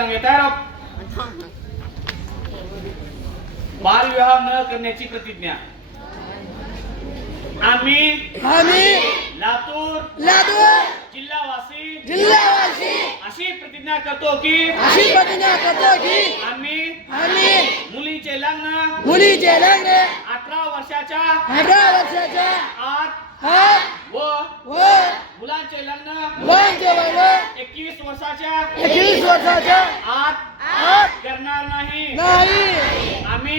मैदान तयार हो. बालविवाह न करण्याची प्रतिज्ञा. आम्ही लातूर जिल्हावासी अशी प्रतिज्ञा करतो की आम्ही मुलीचे लग्न 18 वर्षाच्या आत व मुलांचे लग्न 21 वर्षाच्या आत करणार नाही. आम्ही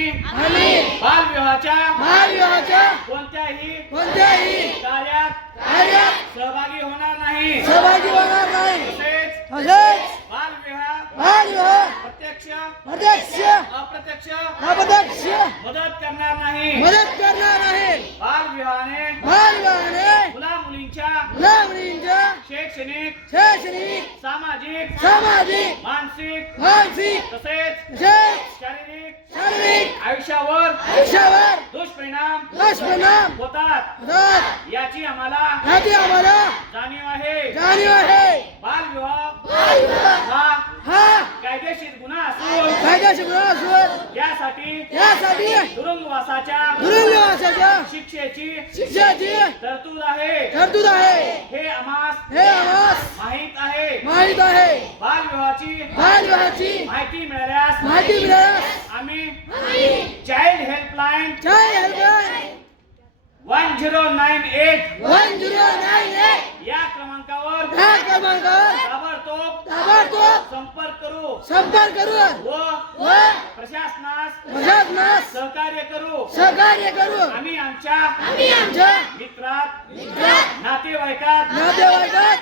बालविवाहाच्या कोणत्याही कार्यात सहभागी होणार नाही. तसेच बालविवाह प्रत्यक्ष अप्रत्यक्ष मदत करणार नाही. बालविवाहाने मुला मुलींच्या शैक्षणिक सामाजिक मानसिक तसेच शारीरिक आयुष्यावर दुष्परिणाम होतात याची आम्हाला जाणीव आहे. बालविवाह हा कायदेशीर गुन्हा असून यासाठी तुरुंगवासाच्या शिक्षेची तरतूद आहे. हे आम्हास माहित आहे. बालविवाहाची माहिती मिळाल्यास आम्ही चाइल्ड हेल्पलाईन 1098 या क्रमांकावर ताबडतोब संपर्क करू व प्रशासनास सहकार्य करू. आम्ही आमच्या मित्रात नातेवाईकात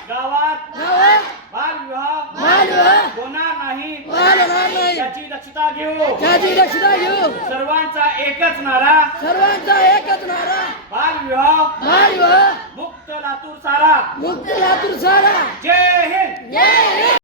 गावात बालविवाह होणार नाही याची दक्षता घेऊ. सर्वांचा एकच नारा बालविवाह मुक्त लातूर सारा. जय हिंद.